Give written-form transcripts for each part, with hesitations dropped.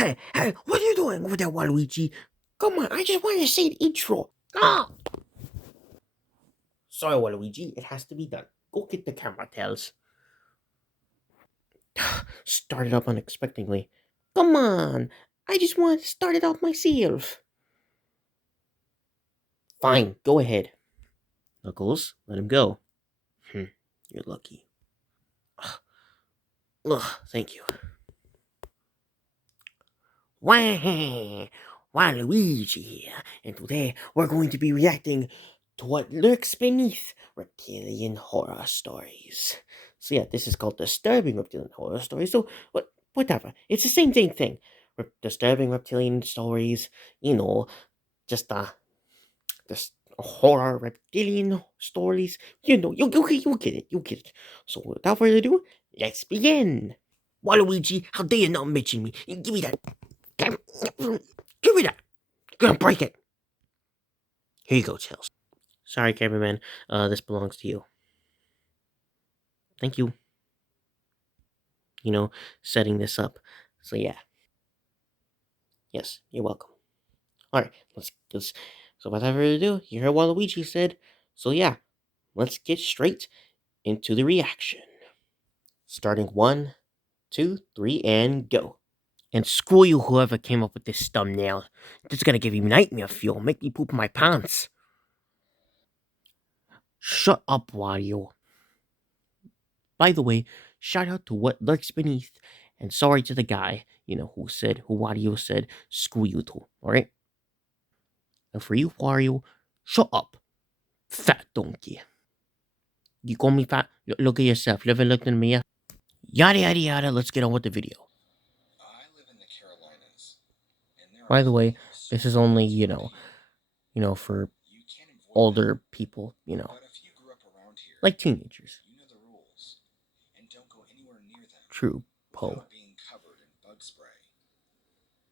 Hey, what are you doing over there, Waluigi? Come on, I just want to say the intro. Ah! Sorry, Waluigi, it has to be done. Go get the camera, Tails. Started up unexpectedly. Come on, I just want to start it off myself. Fine, go ahead. Knuckles, let him go. You're lucky. Ugh, thank you. Wah! Waluigi here, and today we're going to be reacting to what lurks beneath reptilian horror stories. So yeah, this is called disturbing reptilian horror stories. So whatever, it's the same thing. Disturbing reptilian stories, just just horror reptilian stories. You get it, you get it. So without further ado, let's begin. Waluigi, how dare you not mention me? Give me that. Give me that. You're gonna break it. Here you go, Tails. Sorry, cameraman. This belongs to you. Thank you. Setting this up. So yeah. Yes, you're welcome. Alright, let's so without further ado, you heard what Luigi said. So yeah, let's get straight into the reaction. Starting 1, 2, 3, and go. And screw you, whoever came up with this thumbnail. This is gonna give you nightmare fuel, make me poop my pants. Shut up, Wario. By the way, shout out to what lurks beneath, and sorry to the guy, who Wario said, screw you too, alright? And for you, Wario, shut up, fat donkey. You call me fat? Look at yourself, you ever looked in the mirror? Yada yada yada, let's get on with the video. I live in the Carolinas, and there By are the way, plenty of this is sweet only, spots for me. for You can't avoid them, older people, but if you grew up around here, like teenagers. you know the rules, and don't go anywhere near them True, Poe. without being covered in bug spray.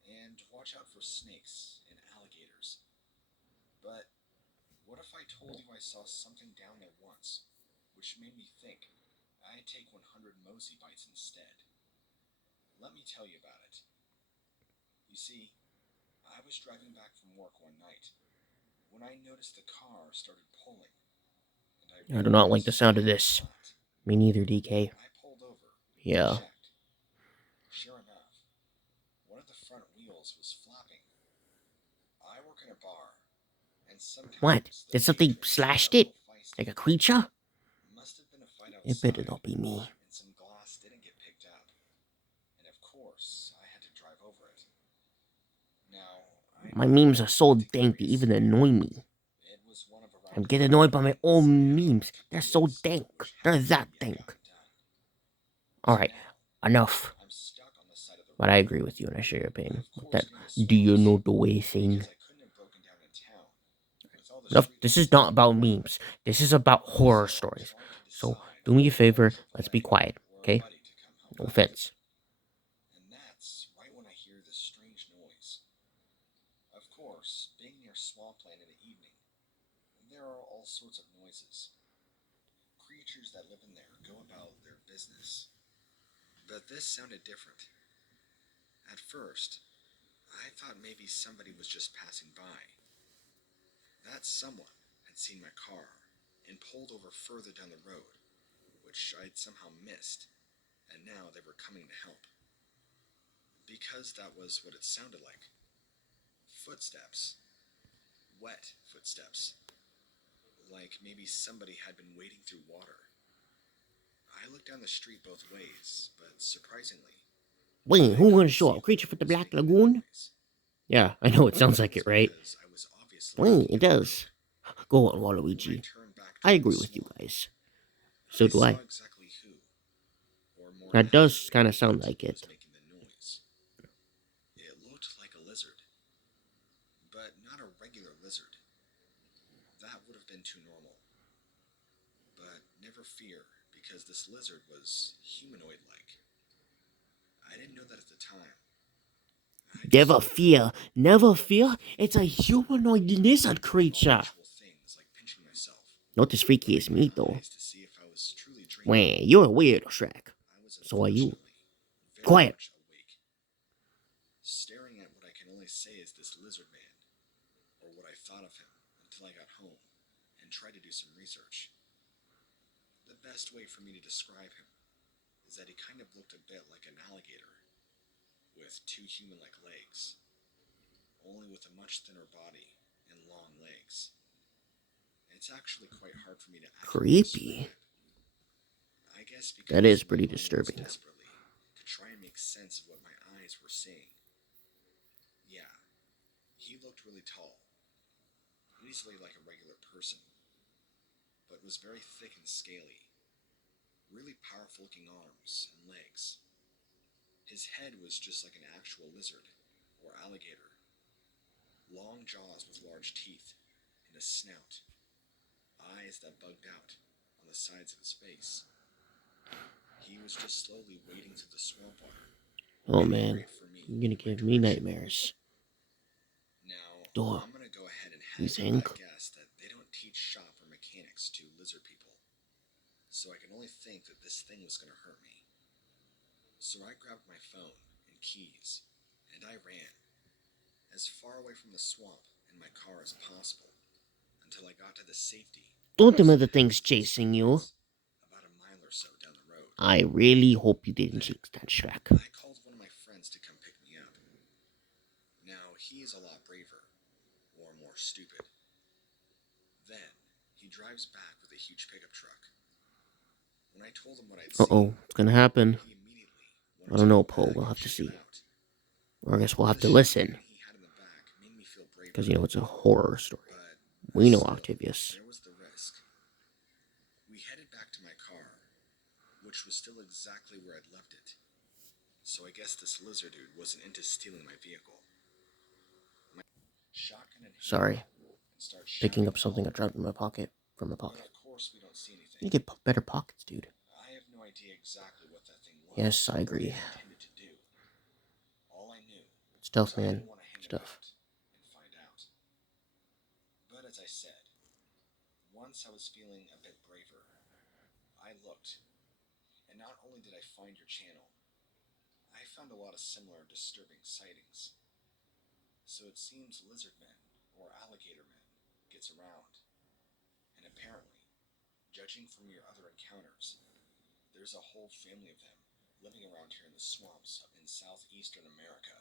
And watch out for snakes and alligators. But what if I told you I saw something down there once, which made me think I'd take 100 mosey bites instead? Let me tell you about it. You see, I was driving back from work one night when I noticed the car started pulling, and I I do not like the realized sound of it was this. flat. Me neither, DK. I pulled over and Yeah. checked. Sure enough, one of the front wheels was flapping. I work in a bar, and What? sometimes the Did something patrons get slashed a it? little feisty. Like a creature? Must have been a fight It better outside, not be me. and some glass didn't get picked up. And of course, I had to drive over it. Now, I My know I'm memes are not so going to get dank they even raised annoy me. It was one of I'm around getting five annoyed by my things I own had memes. left to They're do so list, dank. which They're hadn't that yet dank. gotten done. So Alright, now enough. I'm stuck on the side of the But I road. agree with you and I share your I pain of with course that need a do you switch know the way thing. because I couldn't have broken down in town with all the Enough. street This lights is not on. about memes. This is about horror So stories. trying to So decide do me a favor, whether to get let's a be help quiet, or a okay? buddy to come help No out. offense. And that's right when I hear this strange noise. Of course, being near Swampland in the evening, there are all sorts of noises. Creatures that live in there go about their business. But this sounded different. At first, I thought maybe somebody was just passing by. That someone had seen my car and pulled over further down the road, which I'd somehow missed, and now they were coming to help. Because that was what it sounded like. Footsteps. Wet footsteps. Like maybe somebody had been wading through water. I looked down the street both ways, but surprisingly, Wait, I who gonna couldn't show see up? Creature from whoever the was Black making the Lagoon? noise. Yeah, I know it sounds Maybe it like was it, right? because I was obviously Wait, looking it at the does. road. Go on, When I Waluigi. turned back I toward the agree with you swamp, guys. So I do saw I. exactly who, or more That does accurately, kind of sound what like was it. making the noise. It looked like a lizard, but not a regular lizard. That would have been too normal. But never fear, because this lizard was humanoid like. I didn't know that at the time. I just Never knew that fear, never fear. It's a humanoid lizard I did creature. unusual things like pinching myself, Not as freaky as rubbing my me, though. eyes to see if I was truly dreaming. Wait, you're a weirdo, Shrek. I was So are you. unfortunately very Quiet. much awake. staring at what I can only say is this lizard man, or what I thought of him until I got home and tried to do some research. The best way for me to describe him is that he kind of looked a bit like an alligator, with two human like legs, only with a much thinner body and long legs. It's actually quite hard for me to accurately Creepy. describe. I guess That because is my pretty mind works disturbing. desperately to try and make sense of what my eyes were seeing. Yeah, he looked really tall, easily like a regular person, but was very thick and scaly, really powerful looking arms and legs. His head was just like an actual lizard or alligator, long jaws with large teeth, and a snout, eyes that bugged out on the sides of his face. He was just slowly wading through the swamp water, Oh heading man, right for me you're gonna in my give me direction. nightmares. Now, Duh. I'm gonna go ahead and You hazard think? that guess that they don't teach shop or mechanics to lizard people, so I can only think that this thing was gonna hurt me. So I grabbed my phone and keys, and I ran, as far away from the swamp and my car as possible, until I got to the safety Don't of tell me some the thing's houses and chasing you. streetlights, about a mile or so down the road. I really hope you didn't Then, chase that Shrek. I called one of my friends to come pick me up. Now, he is a lot braver, or more stupid. Then, he drives back with a huge pickup truck. When I told him what I'd seen, Uh-oh, it's gonna happen. he immediately I wanted to don't know, go Poe. back We'll and have to check it see. out. Or I guess we'll have The to listen. shotgun he had in the back made me feel Because, braver, you know, it's a horror story. but We know still, Octavius. there was the risk. We headed back to my car, which was still exactly where I'd left it. So I guess this lizard dude wasn't into stealing my vehicle. My shotgun in hand Sorry. and start Picking shouting up and something I hollering. dropped in my pocket. From my But pocket. of course we don't see anything. You get better pockets, dude. I have no idea exactly what that thing Yes, was I or what agree. it intended to do. All I knew was Stuff, I man. didn't want to hang Stuff. about and find out. But as I said, once I was feeling a bit braver, I looked, and not only did I find your channel, I found a lot of similar disturbing sightings. So it seems lizard men, or alligator men, gets around. And apparently, judging from your other encounters, there's a whole family of them living around here in the swamps in southeastern America.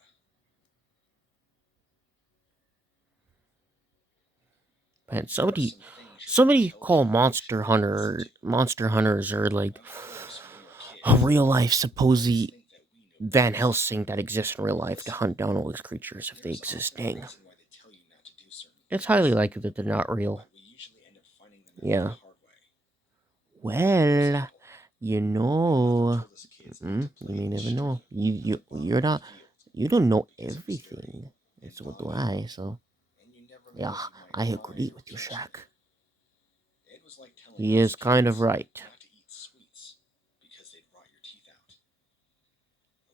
Man, There are somebody, some things you're never somebody told call your age when you listen to. Monster Hunters or like Of course, when you're a a kid, real life we always supposed think that we know Van best. Helsing that exists in real life to Plus, hunt down all these creatures if they there's exist. often a Dang. reason why they tell you not to do certain It's highly things, likely that they're not real. but we usually end up finding them out the Yeah. hard way. For Well, example, you my mother know, told us kids not to you play may in the never know. stream above You're the not, field you don't know because it was dirty everything, and and so do boggy, I. So, and you never know yeah, what you might I find agree or with you, catch Shaq. there. It was like telling He us is kind of kids right. not to eat sweets because they'd rot your teeth out.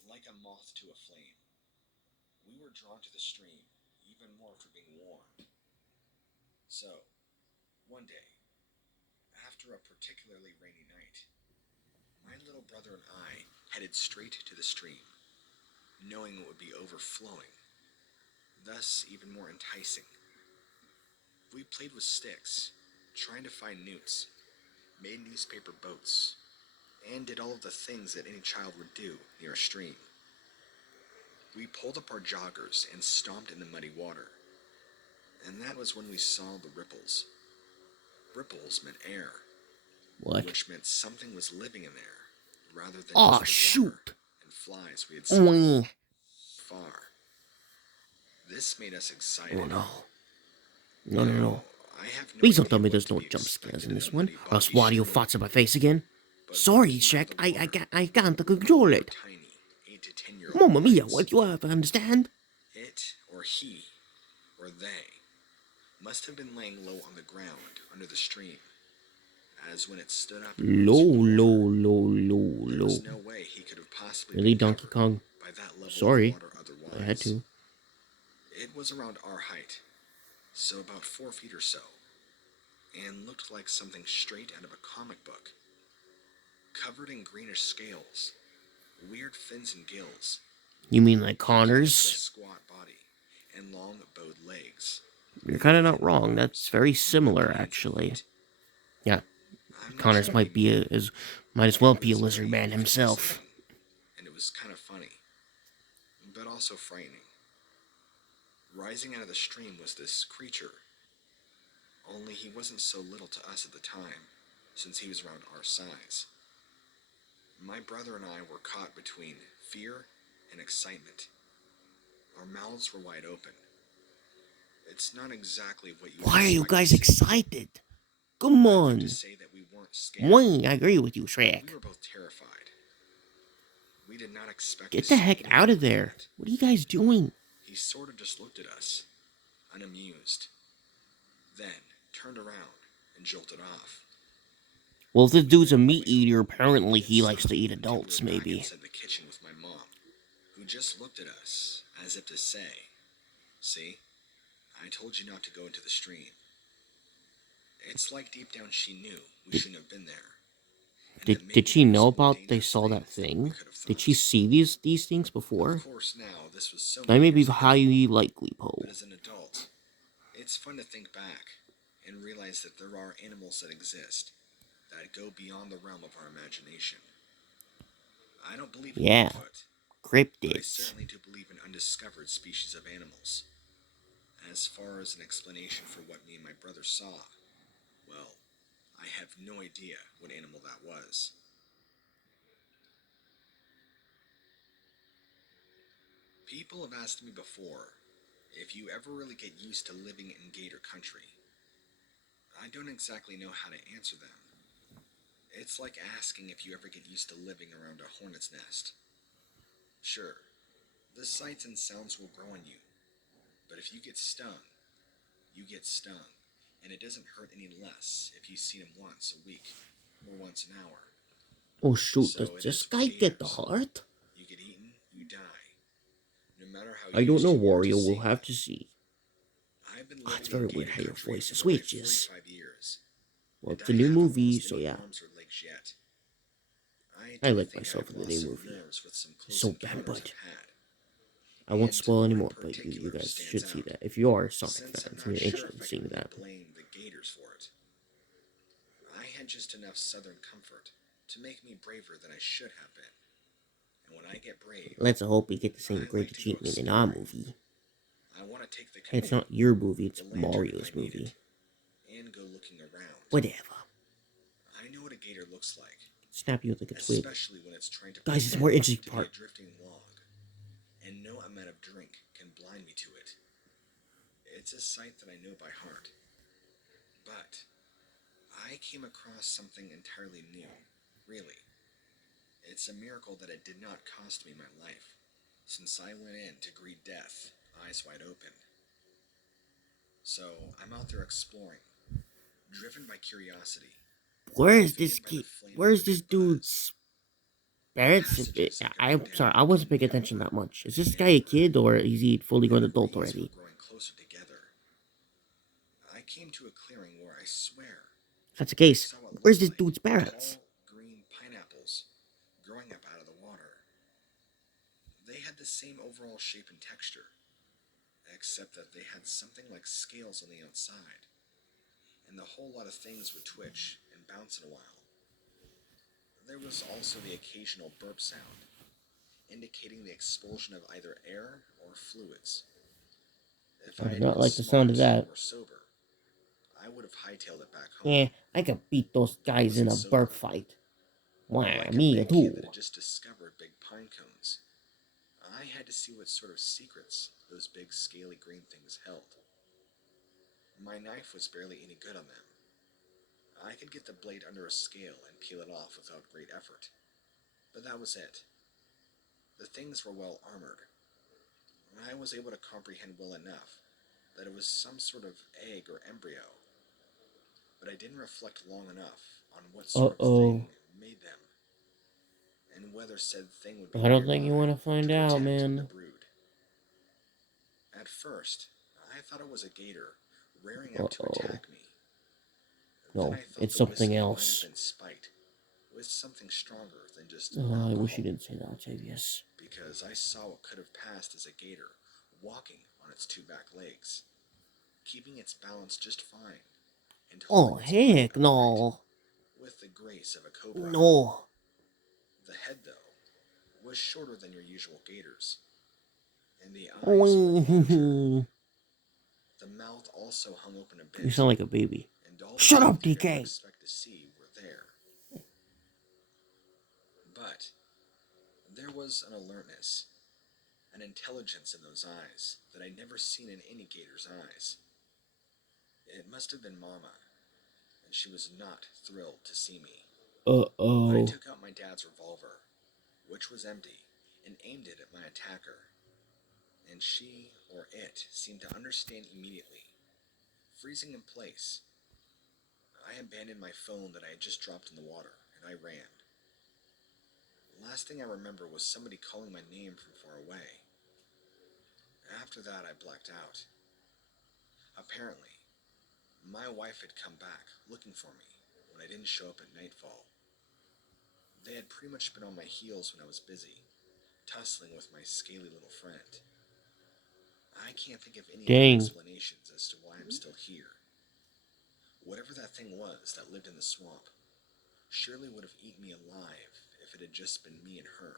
Like a moth to a flame, we were drawn to the stream even more for being warmed. So, one day, after a particularly rainy night, my little brother and I headed straight to the stream, knowing it would be overflowing, thus even more enticing. We played with sticks, trying to find newts, made newspaper boats, and did all of the things that any child would do near a stream. We pulled up our joggers and stomped in the muddy water, and that was when we saw the ripples. Ripples meant air, What? which meant something was living in there, rather than Oh just the water shoot! and flies we had seen Oh far. This made us no! excited. No, no, Now, no! I have no Please don't tell idea me what there's to no be jump scares expected in in a this one, muddy, or else boggy Wario stream, farts in my face again. but what Sorry, came out of Shaq. the water I can't blew control our it. tiny 8 to 10-year-old Mamma mia! minds. What you have? Understand? It, or he, or they, must have been laying low on the ground under the stream, as when it stood up and rose Low, from the water, low, low, low, there low. was no way he could have possibly Really, been Donkey covered Kong? by that level of Sorry, water I had otherwise. to. It was around our height, so about 4 feet or so, and looked like something straight out of a comic book. Covered in greenish scales, weird fins and gills, You mean like The gator had a Connor's? squat body and long, bowed legs, You're and kind of not thin wrong. That's arms, very and webbed similar, hands and actually. feet. Yeah, I'm not sure Connors what you might be mean, might as well but it be a was lizard very man visually himself. stunning, and it was kind of funny, but also frightening. Rising out of the stream was this creature, only he wasn't so little to us at the time, since he was around our size. My brother and I were caught between fear and excitement. Our mouths were wide open. It's not exactly what you would Why are you expect to guys see, excited? Come but I'd like to on. say that we weren't scared. Why? I agree with you, We Shrek. were both terrified. We did not expect to Get the see heck anything out of like there. that. What are you guys doing? He sort of just looked at us, unamused, then turned around and jolted off. Well, if this We dude's a made our meat way eater, home, and he apparently didn't he likes to stop eat until we were adults, back maybe. inside the kitchen with my mom, who just looked at us as if to say, "See, I told you not to go into the stream." It's like deep down she knew we Did, shouldn't have been there, and that did maybe she there was know more about they dangerous saw that things than what we thing? could have Did she thought. see these things Of before? course, now this was so That many may be years ago, highly likely, but Poe. as an adult, it's fun to think back and realize that there are animals that exist that go beyond the realm of our imagination. I don't believe in Yeah, Bigfoot, but I cryptids. certainly do believe in undiscovered species of animals. As far as an explanation for what me and my brother saw, well, I have no idea what animal that was. People have asked me before if you ever really get used to living in gator country. I don't exactly know how to answer them. It's like asking if you ever get used to living around a hornet's nest. Sure, the sights and sounds will grow on you, but if you get stung, you get stung, and it doesn't hurt any less if you see them once a week or once an hour. Oh shoot, does So it this is with guy get the gators. heart? You get eaten, you die, no matter how I don't know, used you are to Wario. We'll seeing have them. to see. I've been Oh, it's living in very weird gator how your country voice for more than switches. 45 years, Well, and it's a I new haven't movie, lost so any yeah. arms or legs yet. I I do like think myself I've in the lost new some movie. nerves with some It's close so bad, encounters but I've had, I won't and spoil one anymore. But you particular guys stands should see out. that if you are Sonic Since I'm fans and not you're sure interested if in I can seeing really that. blame the gators for it. I had just enough southern comfort to make me braver than I should have been. And when I get brave, Let's hope we get the same I great like to go achievement in our exploring. movie. I want to take the And it's canoe, not your movie; it's the lantern if I Mario's need movie. it, and go looking around. Whatever. I know what a gator looks like, Snap you like a twig, especially when it's trying to guys. It's more pretend interesting to be a part. drifting log, and no amount of drink can blind me to it. It's a sight that I know by heart. But I came across something entirely new, really. It's a miracle that it did not cost me my life, since I went in to greet death, eyes wide open. So I'm out there exploring, driven by curiosity, Where is this motivated by the kid? flame of Where a is good this buzz. dude's The parents? passages that go I'm sorry, down I wasn't became paying attention narrower that much. Is this and guy a narrower, kid or is he fully grown and the adult reeds were already? growing closer together. I came to a clearing where I swear If that's the I case, saw what where's looked this like dude's parents? tall green pineapples growing up out of the water. They had the same overall shape and texture, except that they had something like scales on the outside, and the whole lot of things would twitch and bounce in a while. There was also the occasional burp sound, indicating the expulsion of either air or fluids. If I I do had not been like the sound of smart that. or sober, I would have hightailed it back home. Yeah, I could beat those But I guys in wasn't a burp sober. fight. Well, Why, like a me big kid too. that had just discovered big pine cones, I had to see what sort of secrets those big scaly green things held. My knife was barely any good on them. I could get the blade under a scale and peel it off without great effort. But that was it. The things were well armored. I was able to comprehend well enough that it was some sort of egg or embryo, but I didn't reflect long enough on what Uh sort of oh. thing made them, and whether said thing would be I don't think you nearby want to to find out, protect the man. brood. At first, I thought it was a gator rearing Uh up to oh. attack me. Then No, I thought it's the something whiskey might have else. been spite, with something stronger than just Oh, I wish you alcohol. didn't say that, Octavius. because I saw what could have passed as a gator walking on its two back legs, keeping its balance just fine and Oh, holding its body heck upright no. with the grace of a cobra. No. The head, though, was shorter than your usual gators, and the eyes were larger. You The mouth also hung open a sound bit, like a baby. and all the Shut up, teeth you'd ever DK. expect to see were there. But there was an alertness, an intelligence in those eyes that I'd never seen in any gator's eyes. It must have been Mama, and she was not thrilled to see me. But I Uh-oh. took out my dad's revolver, which was empty, and aimed it at my attacker. And she, or it, seemed to understand immediately. Freezing in place, I abandoned my phone that I had just dropped in the water, and I ran. The last thing I remember was somebody calling my name from far away. After that, I blacked out. Apparently, my wife had come back looking for me when I didn't show up at nightfall. They had pretty much been on my heels when I was busy, tussling with my scaly little friend. I can't think of any other Dang. explanations as to why I'm still here. Whatever that thing was that lived in the swamp surely would have eaten me alive if it had just been me and her.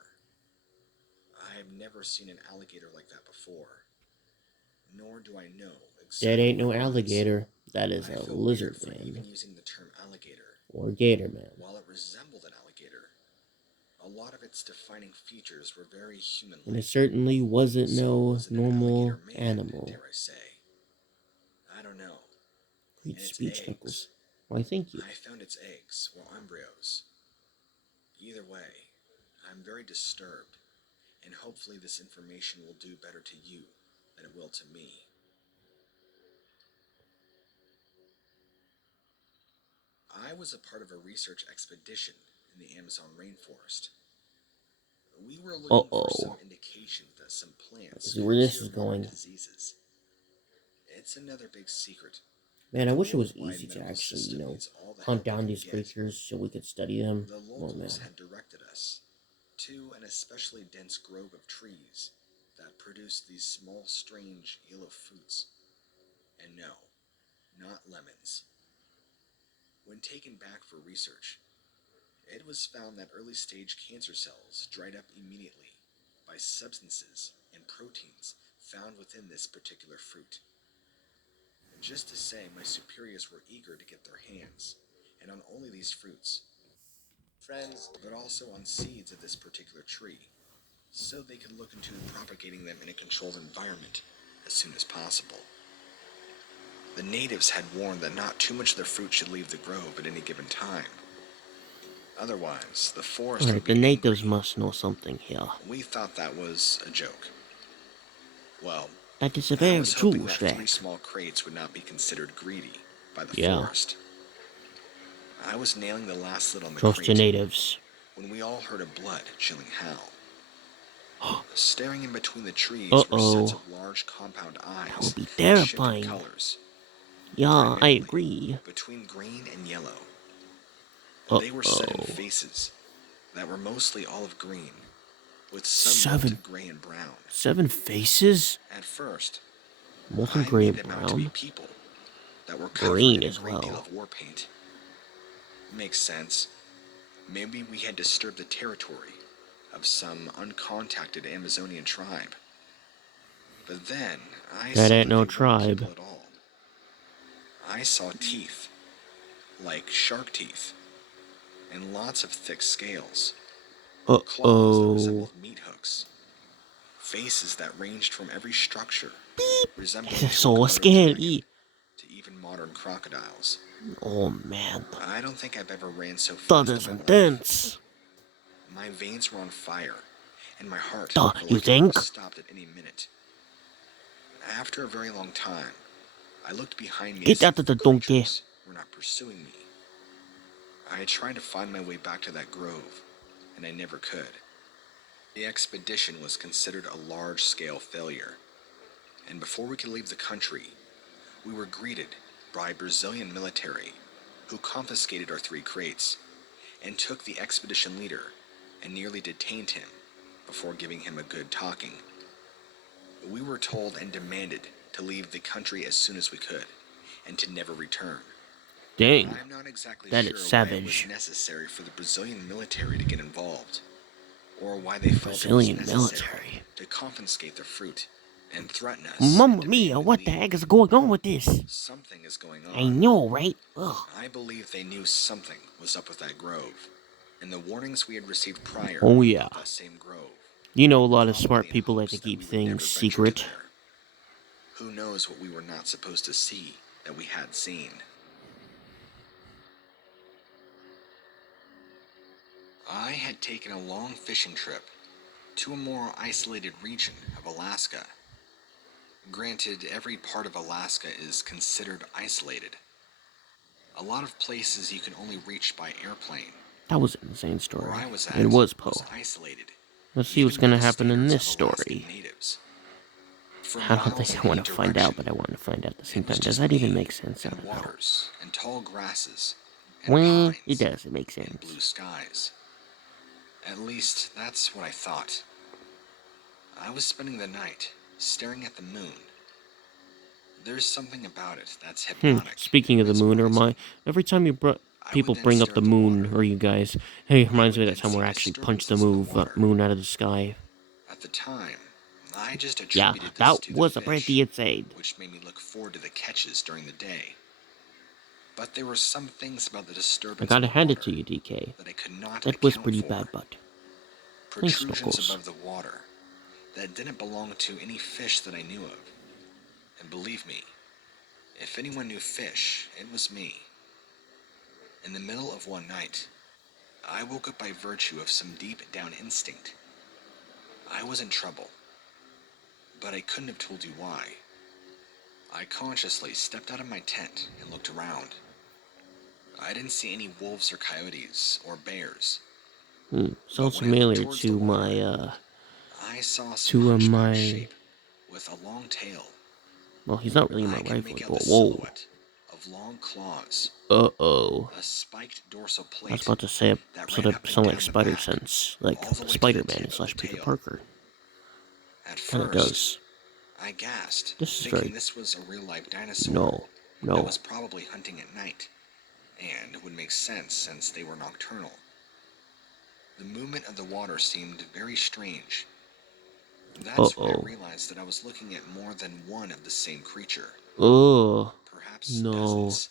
I have never seen an alligator like that before, nor do I know That exactly ain't what no it was. alligator. That is I a feel weird lizard for even man. using the term alligator. Or gator man. While it resembled an alligator, a lot of its defining features were very And it human-like. certainly wasn't So no was it an alligator normal man, animal. dare I say? I don't know. Great And its speech, eggs. Knuckles. Why, thank you. I found its eggs, or embryos. Either way, I'm very disturbed, and hopefully this information will do better to you than it will to me. I was a part of a research expedition in the Amazon rainforest. We were looking for some Uh-oh. indication that some I can plants see where could this cure is modern going. diseases. It's another big secret, Man, but I the wish it was worldwide easy to medical actually, system needs all the hunt help it down can these get. creatures so we could study them. The Oh, locals man. had directed us to an especially dense grove of trees that produced these small, strange yellow fruits. And no, not lemons. When taken back for research, it was found that early stage cancer cells dried up immediately by substances and proteins found within this particular fruit. Just to say, my superiors were eager to get their hands, and on only these fruits, friends, but also on seeds of this particular tree, so they could look into propagating them in a controlled environment as soon as possible. The natives had warned that not too much of the fruit should leave the grove at any given time. Otherwise, the forest would Alright, the be natives angry. must know something here. We thought that was a joke. Well, That is a I very was hoping true, that 3 Shrek. small crates would not be considered greedy by the Yeah. forest. I was nailing the last lid on the Trust your crate natives. when we all heard a blood-chilling howl. Staring in between the trees were sets Uh-oh. of large compound That would eyes be that shifted terrifying. colors, Yeah, I primarily agree. between green and yellow. They were set in Uh-oh. faces that were mostly olive green, with some Seven. molted gray and brown. 7 faces? At first, Molten I gray made and them out to be brown. people that were covered Green in a as great deal well. of war paint. Makes sense. Maybe we had disturbed the territory of some uncontacted Amazonian tribe. But then I That saw ain't that no they weren't people tribe. at all. I saw teeth, like shark teeth, and lots of thick scales, claws that Uh-oh. resembled meat hooks, faces that ranged from every structure, This resembling is to a so garden dragon, scary. to even modern crocodiles. Oh, man. I don't think I've ever ran so That fast in is my life. intense. My veins were on fire, and my heart felt You like it would have think? stopped at any minute. After a very long time, I looked behind me to Get see out of that the the donkey. creatures were not pursuing me. I had tried to find my way back to that grove, and I never could. The expedition was considered a large-scale failure, and before we could leave the country, we were greeted by Brazilian military who confiscated our 3 crates and took the expedition leader and nearly detained him. before giving him a good talking. We were told and demanded to leave the country as soon as we could, and to never return. Dang, I'm not exactly that is sure why it was savage. necessary for the Brazilian military to get involved, or why they felt it was Brazilian necessary military. to confiscate the fruit and threaten us and Mamma demand mia, we what the leave. heck is going on with this? Something is going I on. know, right? Ugh. I believe they knew something was up with that grove, and the warnings we had received prior Oh yeah. about that same grove, You know a lot of probably smart in people like hopes to that keep we would things never venture to secret. there. Who knows what we were not supposed to see that we had seen? I had taken a long fishing trip to a more isolated region of Alaska. Granted, every part of Alaska is considered isolated. A lot of places you can only reach by airplane. That was an insane Where story. I was It at was was Poe. isolated, Let's see what's even by gonna the happen in standards this of Alaskan story. natives. For I don't miles think in I want any to find out, direction, but I want to find out at the same it was time. Does just that even me make sense? I and don't know. waters and tall grasses and Well, it pines does. It makes and blue sense. skies. At least that's what I thought. I was spending the night staring at the moon. There's something about it that's hypnotic Speaking and of the moon, mesmerizing. every time I would people then bring up stare the at the moon, water. or you guys, hey, it I reminds me would of that then time see where I actually punched the disturbances in the water. moon out of the sky. At the time, I just Yeah, attributed this that to the was a pretty fish, insane. which made me look forward to the catches during the day. But there were some things about the I disturbance in gotta the hand it to water you, DK. that I could not That was account pretty bad, for. but thanks, Protrusions Knuckles. above the water that didn't belong to any fish that I knew of. And believe me, if anyone knew fish, it was me. In the middle of one night, I woke up by virtue of some deep down instinct. I was in trouble, but I couldn't have told you why. I consciously stepped out of my tent and looked around. I didn't see any wolves or coyotes or bears, but Sounds when I looked familiar towards the to water, my, I saw some to hunchback my. shape with a long tail. Well, he's not really my I could rifle, make out the but whoa. silhouette of long claws, Uh-oh. a spiked dorsal I was plate about to say it that sort ran of up and sound like down the Spider back, Sense, like all the way to the Spider-Man tip of the slash Peter tail. Parker. At Kinda first, does. I gasped, This is thinking very... this was a real-life dinosaur No. that No. was probably hunting at night, and would make sense since they were nocturnal. The movement of the water seemed very strange. That's when I Uh-oh. realized that I was looking at more than one of the same creature, Ugh. perhaps No. dozens.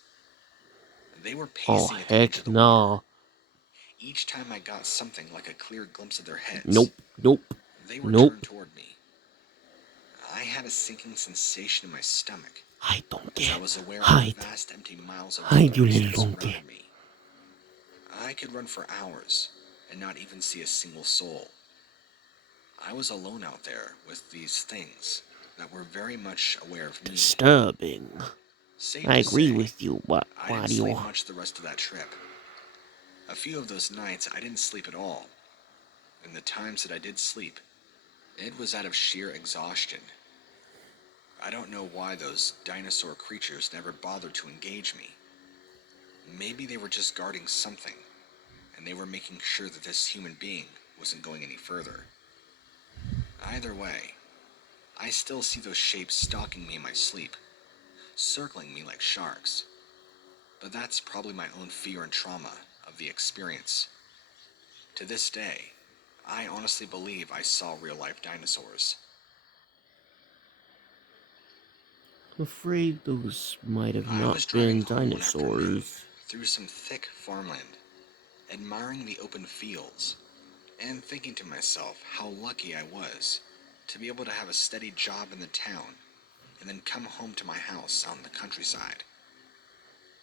They were Oh, pacing at the edge of heck the water. no. Each time I got something like a clear glimpse of their heads, Nope. Nope. they were turned Nope. toward me. I had a sinking sensation in my stomach, Hide, as I donkey. was aware of the Hide. vast empty miles of Hide, you forest little that donkey. surrounded me. I could run for hours and not even see a single soul. I was alone out there with these things that were very much aware of me. Disturbing. Safe I to agree say, with you, I didn't sleep Wario. much the rest of that trip. A few of those nights I didn't sleep at all, and the times that I did sleep, it was out of sheer exhaustion. I don't know why those dinosaur creatures never bothered to engage me. Maybe they were just guarding something, and they were making sure that this human being wasn't going any further. Either way, I still see those shapes stalking me in my sleep, circling me like sharks. But that's probably my own fear and trauma of the experience. To this day, I honestly believe I saw real-life dinosaurs. I'm afraid those might have I was not driving been home one afternoon dinosaurs. through some thick farmland, admiring the open fields, and thinking to myself how lucky I was to be able to have a steady job in the town and then come home to my house out in the countryside.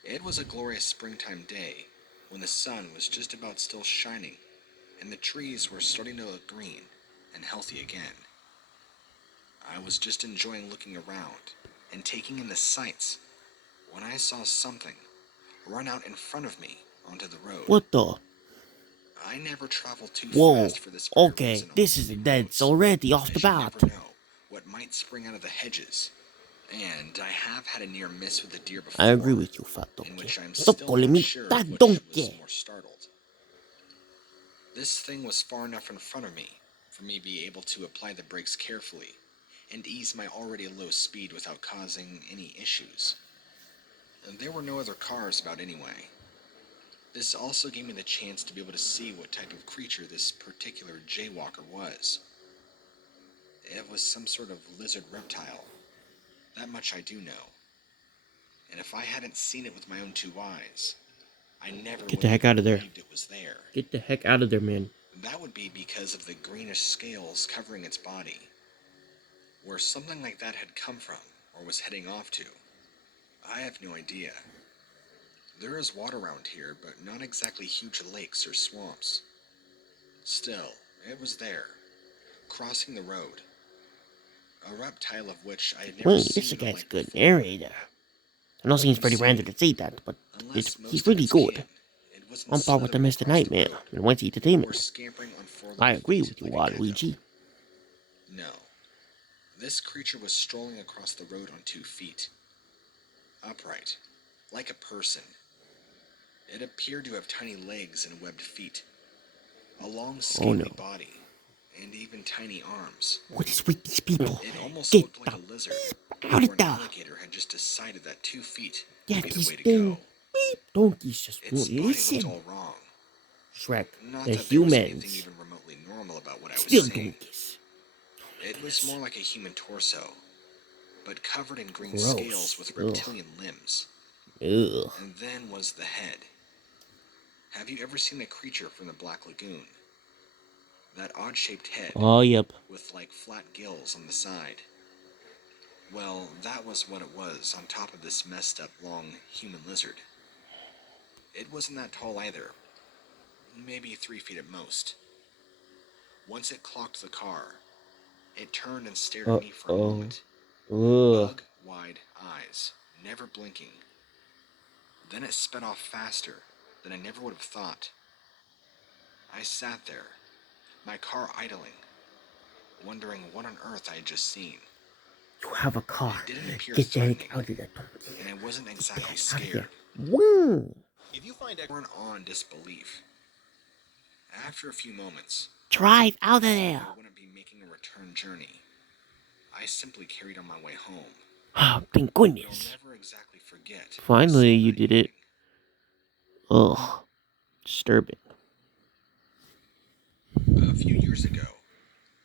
It was a glorious springtime day when the sun was just about still shining and the trees were starting to look green and healthy again. I was just enjoying looking around and taking in the sights when I saw something run out in front of me onto the road. What the? I never travel too Whoa. fast for this very Okay, reason, this is honestly, intense folks, already off the as you never bat. know what might spring out of the hedges. And I have had a near miss with a deer I agree before, with you, fat in donkey. which I'm Stop still calling not me sure fat which was donkey. more startled. This thing was far enough in front of me for me to be able to apply the brakes carefully and ease my already low speed without causing any issues. And there were no other cars about anyway. This also gave me the chance to be able to see what type of creature this particular jaywalker was. It was some sort of lizard reptile. That much I do know. And if I hadn't seen it with my own two eyes, I never Get would the have heck even out of there. believed it was there. Get the heck out of there, man. That would be because of the greenish scales covering its body. Where something like that had come from, or was heading off to, I have no idea. There is water around here, but not exactly huge lakes or swamps. Still, it was there, crossing the road. A reptile of which I had never Wait, this seen the guy's a like good before. narrator. I know it seems You pretty random see, to say that, but unless he's most of really its good. kin, it wasn't On par with the slithering Mr. across the Nightmare road, and Wednesday or Entertainment. scampering on I four-legged agree feet with you, like a gecko. Waluigi. No, this creature was strolling across the road on 2 feet, upright, like a person. It appeared to have tiny legs and webbed feet, a long Oh no. scaly body, and even tiny arms. What is with these people? It almost Get looked like the a lizard, out or of an there. alligator had just decided that 2 feet would Yeah, be the these way to dang go. beep donkeys just Its won't body looked listen. all wrong. Shrek, Not the that there was anything humans, even remotely normal about what I was still seeing. donkeys. It was more like a human torso, but covered in green scales Gross. with Ugh. reptilian limbs. Ugh. And then was the head. Have you ever seen a creature from the Black Lagoon? That odd-shaped head, Oh, yep. with like flat gills on the side. Well, that was what it was on top of this messed up long human lizard. It wasn't that tall either, maybe 3 feet at most. Once it clocked the car, it turned and stared at me for a Uh-oh. moment. Ugh. Bug-wide eyes, never blinking. Then it sped off faster than I never would have thought. I sat there, my car idling, wondering what on earth I had just seen. You have a car. It didn't appear Get the heck threatening, out of there, donkey. and I wasn't Get the exactly heck out of there. scared. Woo! If you find everyone on disbelief, after a few moments, Drive out of knowing there. I wouldn't be making a return journey, I simply carried on my way home. Oh, thank But I'll goodness. never exactly forget what I Finally, saw you that did it. evening. Ugh. Disturbing. A few years ago,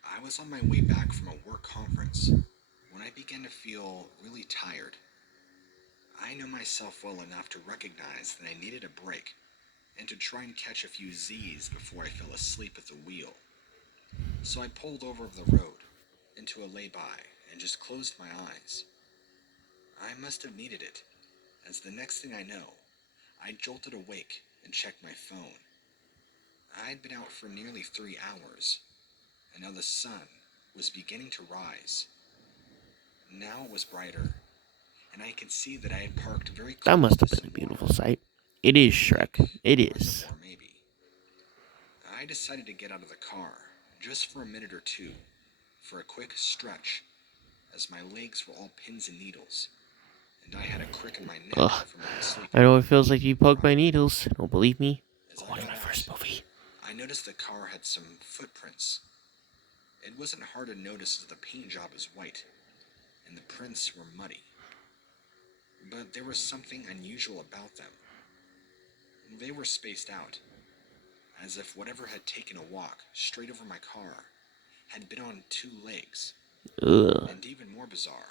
I was on my way back from a work conference when I began to feel really tired. I know myself well enough to recognize that I needed a break and to try and catch a few Z's before I fell asleep at the wheel. So I pulled over the road into a lay-by and just closed my eyes. I must have needed it, as the next thing I know, I jolted awake and checked my phone. I'd been out for nearly 3 hours, and now the sun was beginning to rise. Now it was brighter, and I could see that I had parked very That close must to have been some a beautiful water, sight. It is, lake, Shrek. It is. reservoir maybe. I decided to get out of the car, just for a minute or two, for a quick stretch, as my legs were all pins and needles, and I had a crick in my neck Ugh. from all the sleeping. I know it feels like you poked my needles. Don't believe me? As Go I watch got my out, first movie. I noticed the car had some footprints. It wasn't hard to notice as the paint job is white, and the prints were muddy. But there was something unusual about them. They were spaced out, as if whatever had taken a walk straight over my car had been on 2 legs, Ugh. and even more bizarre,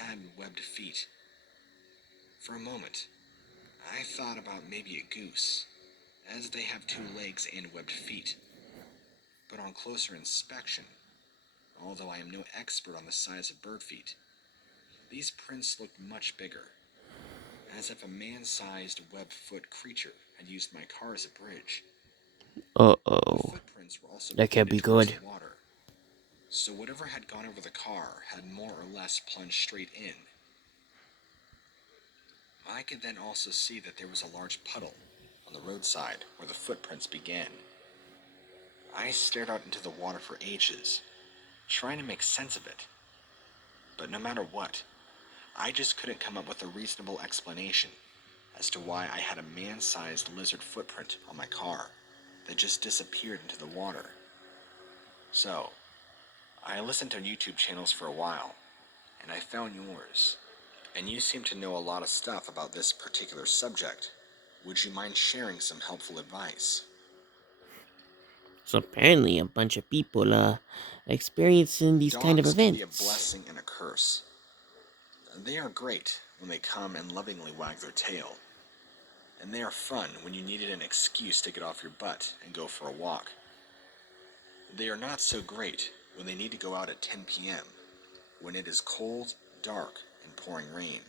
had webbed feet. For a moment, I thought about maybe a goose, as they have 2 legs and webbed feet. But on closer inspection, although I am no expert on the size of bird feet, these prints looked much bigger, as if a man-sized web-foot creature had used my car as a bridge. The Uh-oh. footprints were also That can't be pointed towards good. the water, so whatever had gone over the car had more or less plunged straight in. I could then also see that there was a large puddle on the roadside where the footprints began. I stared out into the water for ages, trying to make sense of it. But no matter what, I just couldn't come up with a reasonable explanation as to why I had a man-sized lizard footprint on my car that just disappeared into the water. So, I listened to YouTube channels for a while, and I found yours. And you seem to know a lot of stuff about this particular subject. Would you mind sharing some helpful advice? So apparently a bunch of people experiencing these kind of Dogs can be a events. blessing and a curse. They are great when they come and lovingly wag their tail, and they are fun when you needed an excuse to get off your butt and go for a walk. They are not so great when they need to go out at 10 p.m., when it is cold, dark, and pouring rain,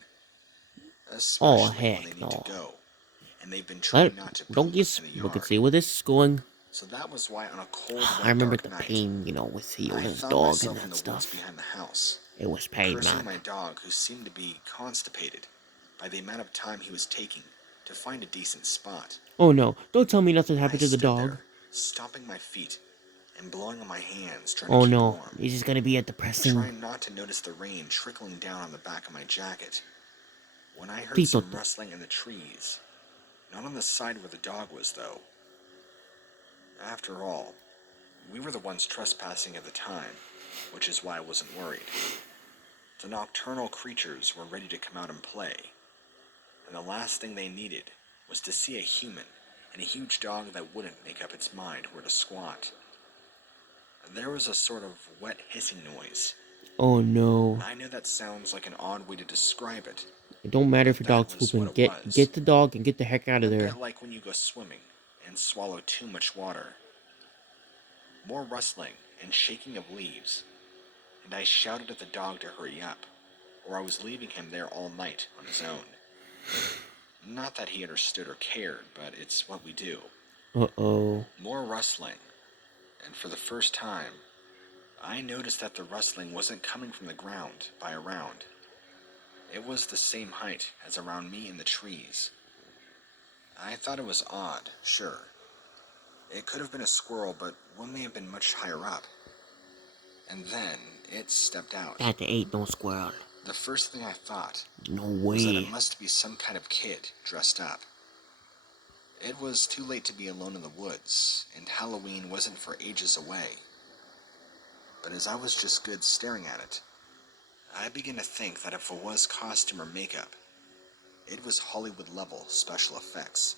Oh especially when they heck need to no. go, and they've been Let trained not to don't poop get in the we could yard. see where this is going. So that was why on a cold, I wet, remember dark the night, pain, with the I oldest found dog and myself in that the woods stuff. behind the house, It was pain, cursing man. my dog who seemed to be constipated by the amount of time he was taking to find a decent spot. Oh no, don't tell me nothing I happened to the stood dog. there, stomping my feet and blowing on my hands, trying to Oh keep no, warm, this is gonna be a depressing trying not to notice the rain trickling down on the back of my jacket, when I heard some Titoto. rustling in the trees. Not on the side where the dog was, though. After all, we were the ones trespassing at the time, which is why I wasn't worried. The nocturnal creatures were ready to come out and play, and the last thing they needed was to see a human and a huge dog that wouldn't make up its mind where to squat. There was a sort of wet hissing noise. Oh no. I know that sounds like an odd way to describe it, It don't matter if but your that dog's was what pooping. it Get was. get the dog and get the heck out A of there. bit like when you go swimming and swallow too much water. More rustling and shaking of leaves, and I shouted at the dog to hurry up, or I was leaving him there all night on his own. Not that he understood or cared, but it's what we do. Uh-oh. More rustling, and for the first time, I noticed that the rustling wasn't coming from the ground by around. It was the same height as around me in the trees. I thought it was odd, sure. It could have been a squirrel, but one may have been much higher up. And then it stepped out. That ain't no squirrel. The first thing I thought No was that it way. must be some kind of kid dressed up. It was too late to be alone in the woods, and Halloween wasn't for ages away. But as I was just good staring at it, I began to think that if it was costume or makeup, it was Hollywood level special effects.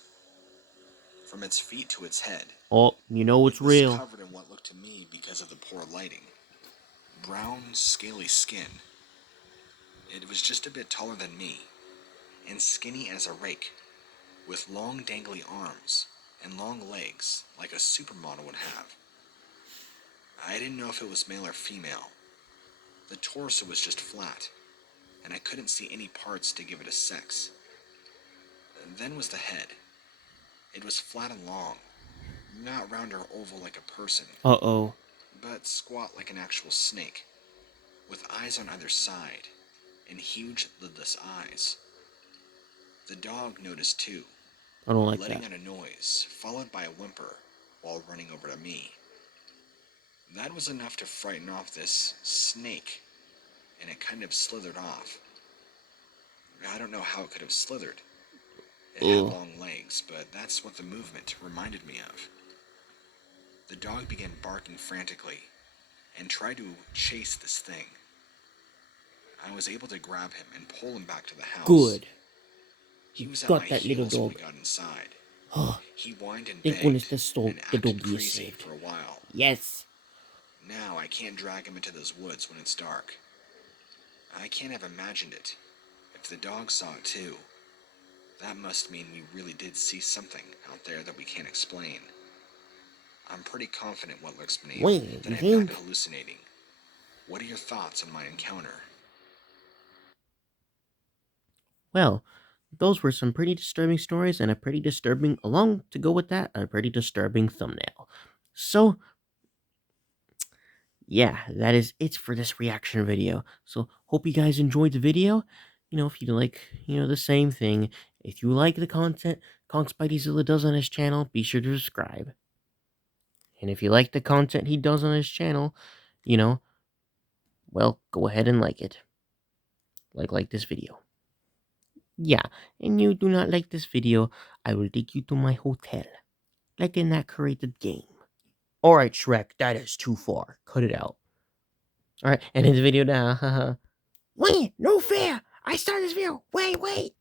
From its feet to its head, Oh, you know it's it was real. covered in what looked to me, because of the poor lighting, brown, scaly skin. It was just a bit taller than me, and skinny as a rake, with long dangly arms and long legs like a supermodel would have. I didn't know if it was male or female. The torso was just flat, and I couldn't see any parts to give it a sex. And then was the head. It was flat and long, not round or oval like a person, Uh-oh. but squat like an actual snake, with eyes on either side, and huge lidless eyes. The dog noticed too, I don't like letting that. out a noise, followed by a whimper, while running over to me. That was enough to frighten off this snake, and it kind of slithered off. I don't know how it could have slithered. It had Ugh. long legs, but that's what the movement reminded me of. The dog began barking frantically and tried to chase this thing. I was able to grab him and pull him back to the house. Good. He was at my Got that little heels when we dog. got inside. Huh. He whined and Thank goodness begged the, and the acted doggy is crazy saved. for a while. Yes. Now I can't drag him into those woods when it's dark. I can't have imagined it. If the dog saw it too, that must mean we really did see something out there that we can't explain. I'm pretty confident, what looks beneath, Wait, that you I'm not think? hallucinating. What are your thoughts on my encounter? Well, those were some pretty disturbing stories and a pretty disturbing, along to go with that, a pretty disturbing thumbnail. So, yeah, that is it for this reaction video. So, hope you guys enjoyed the video. If you like, the same thing, if you like the content Conk Spideyzilla does on his channel, be sure to subscribe. And if you like the content he does on his channel, you know, well, go ahead and like it. Like this video. Yeah, and you do not like this video, I will take you to my hotel, like in that created game. All right, Shrek, that is too far. Cut it out. All right, and in the video now. Wait, no fair. I started this video. Wait.